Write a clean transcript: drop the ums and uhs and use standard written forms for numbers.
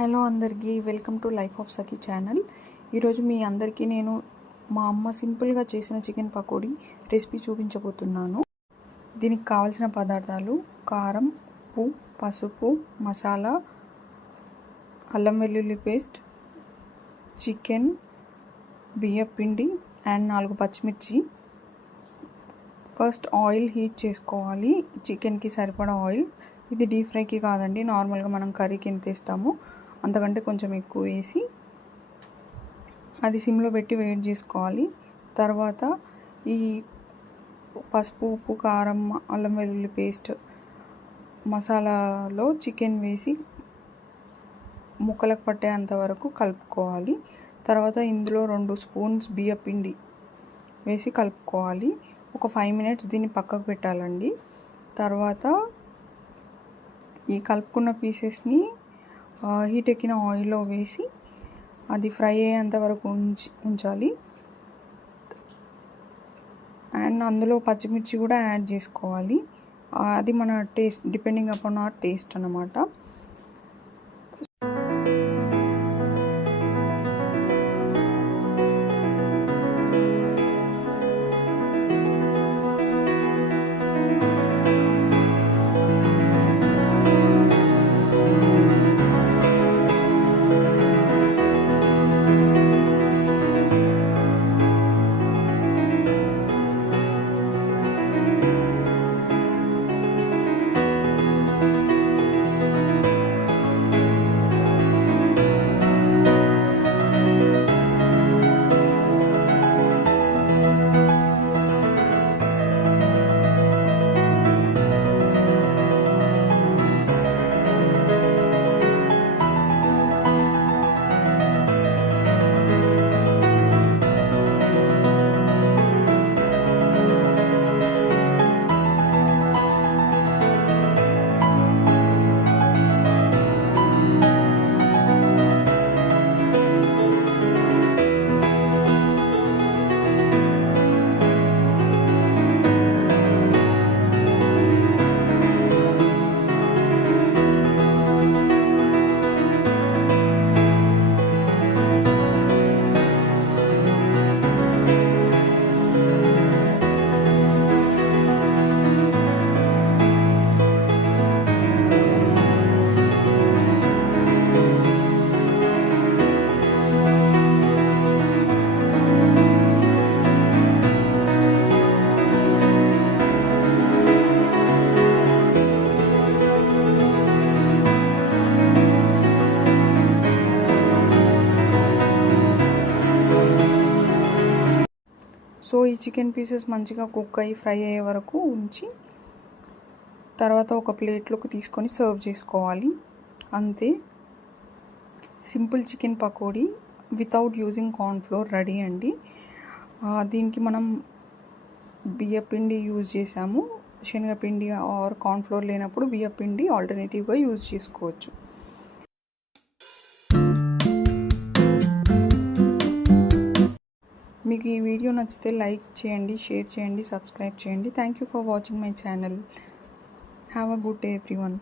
Hello అందరికీ welcome to life of Sakhi channel. ఈరోజు మీ అందరికీ నేను మా అమ్మ సింపుల్గా చేసిన చికెన్ పకోడీ రెసిపీ చూపించబోతున్నాను. దీనికి కావాల్సిన పదార్థాలు కారం, ఉప్పు, పసుపు, మసాలా, అల్లం వెల్లుల్లి పేస్ట్, చికెన్, బియ్యం పిండి అండ్ 4 పచ్చిమిర్చి. ఫస్ట్ ఆయిల్ హీట్ చేసుకోవాలి. చికెన్కి సరిపడా ఆయిల్. ఇది డీప్ ఫ్రైకి కాదండి, నార్మల్గా మనం కర్రీకి ఎంత వేస్తామో అంతకంటే కొంచెం ఎక్కువ వేసి అది సిమ్లో పెట్టి వేడి చేసుకోవాలి. తర్వాత ఈ పసుపు, ఉప్పు, కారం, అల్లం వెల్లుల్లి పేస్ట్, మసాలాలో చికెన్ వేసి ముక్కలకు పట్టేంత వరకు కలుపుకోవాలి. తర్వాత ఇందులో 2 స్పూన్స్ బియ్యం పిండి వేసి కలుపుకోవాలి. ఒక 5 మినిట్స్ దీన్ని పక్కకు పెట్టాలండి. తర్వాత ఈ కలుపుకున్న పీసెస్ని హీట్ ఎక్కిన ఆయిల్లో వేసి అది ఫ్రై అయ్యేంత వరకు ఉంచాలి. అండ్ అందులో పచ్చిమిర్చి కూడా యాడ్ చేసుకోవాలి. అది మన taste, depending upon our taste అన్నమాట. సో ఈ చికెన్ పీసెస్ మంచిగా కుక్ అయ్యి ఫ్రై అయ్యే వరకు ఉంచి తర్వాత ఒక ప్లేట్లోకి తీసుకొని సర్వ్ చేసుకోవాలి. అంతే, simple chicken pakodi without using cornflour ready అండి. దీనికి మనం బియ్యం పిండి యూజ్ చేసాము. శనగపిండి ఆర్ కార్న్ఫ్లోర్ లేనప్పుడు బియ్యం పిండి ఆల్టర్నేటివ్గా యూజ్ చేసుకోవచ్చు. మీకు ఈ వీడియో నచ్చితే లైక్ చేయండి, షేర్ చేయండి, సబ్స్క్రైబ్ చేయండి. Thank you for watching my channel. Have a good day everyone.